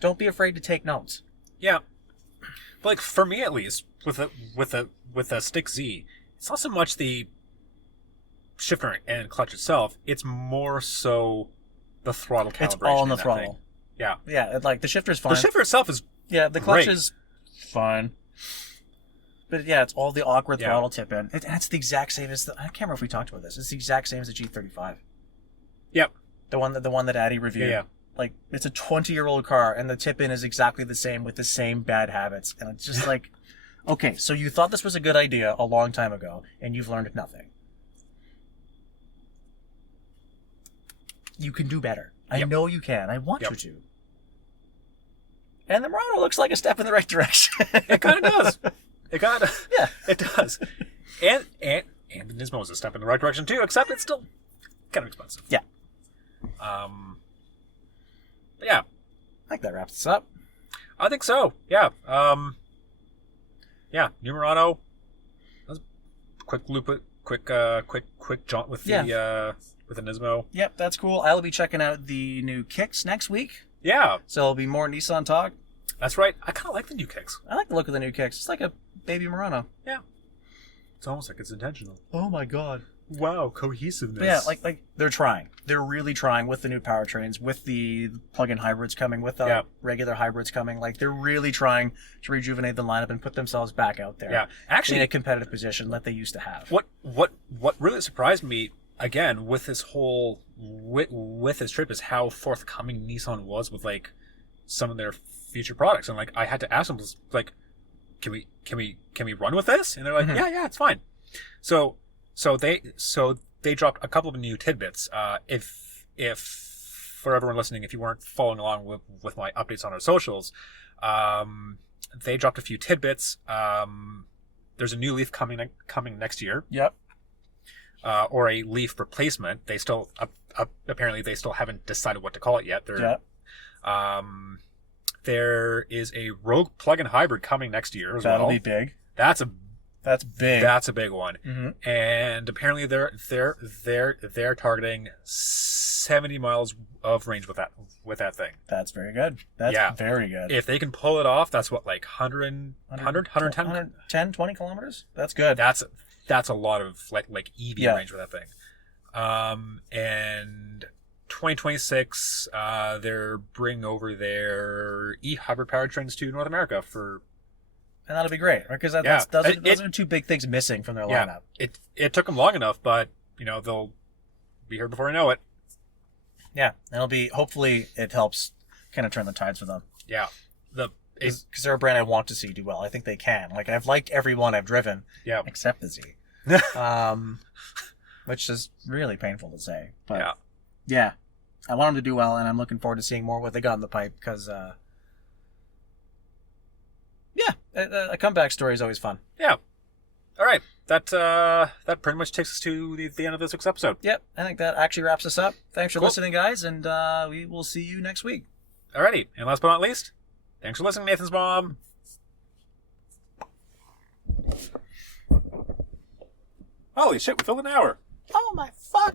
don't be afraid to take notes. Yeah, but like for me at least, with a Stick Z, it's not so much the shifter and clutch itself. It's more so the throttle calibration. It's all in the throttle. Thing. Yeah. Yeah, like the shifter's fine. The shifter itself is the clutch great. is fine. But yeah, it's all the awkward throttle tip in. And it's the exact same as I can't remember if we talked about this. It's the exact same as the G35. Yep. The one that Addy reviewed. Yeah. Like, it's a 20-year-old car, and the tip in is exactly the same with the same bad habits. And it's just like, okay, so you thought this was a good idea a long time ago, and you've learned nothing. You can do better. I know you can. I want you to. And the Murano looks like a step in the right direction. It kind of does. It does. And the Nismo is a step in the right direction too, except it's still kind of expensive. Yeah. But yeah. I think that wraps us up. I think so. Yeah. Yeah. New Murano. That was a quick jaunt with the Nismo. Yep, that's cool. I'll be checking out the new kicks next week. Yeah. So there'll be more Nissan talk. That's right. I kind of like the new kicks. I like the look of the new kicks. It's like a baby Murano. Yeah. It's almost like it's intentional. Oh my god. Wow, cohesiveness. But yeah, like they're trying. They're really trying with the new powertrains, with the plug-in hybrids coming, with the regular hybrids coming. Like, they're really trying to rejuvenate the lineup and put themselves back out there. Yeah, actually, in a competitive position that they used to have. What really surprised me again with this whole with this trip is how forthcoming Nissan was with like some of their future products, and like I had to ask them, like, can we run with this? And they're like, yeah, it's fine. So they dropped a couple of new tidbits. If for everyone listening, if you weren't following along with my updates on our socials, they dropped a few tidbits. there's a new Leaf coming next year, Yep. or a Leaf replacement. They still apparently they still haven't decided what to call it yet. Yep. There is a Rogue plug-in hybrid coming next year as That'll well. be big. That's big. That's a big one. Mm-hmm. And apparently they're targeting 70 miles of range with that thing. That's very good. That's very good. If they can pull it off, that's what, like 110 20 kilometers? That's good. That's a lot of like EV range with that thing. And 2026, they're bringing over their e-hybrid powertrains to North America and that'll be great, right? Because those are two big things missing from their lineup. It took them long enough, but they'll be here before I know it. Yeah, hopefully it helps kind of turn the tides for them. Yeah, because they're a brand I want to see do well. I think they can. Like, I've liked every one I've driven, except the Z, which is really painful to say. But yeah, I want them to do well, and I'm looking forward to seeing more what they got in the pipe. Because a comeback story is always fun. Yeah. All right. That pretty much takes us to the end of this week's episode. Yep. I think that actually wraps us up. Thanks for listening, guys, and we will see you next week. Alrighty. And last but not least, thanks for listening, Nathan's mom. Holy shit, we filled an hour. Oh my fuck.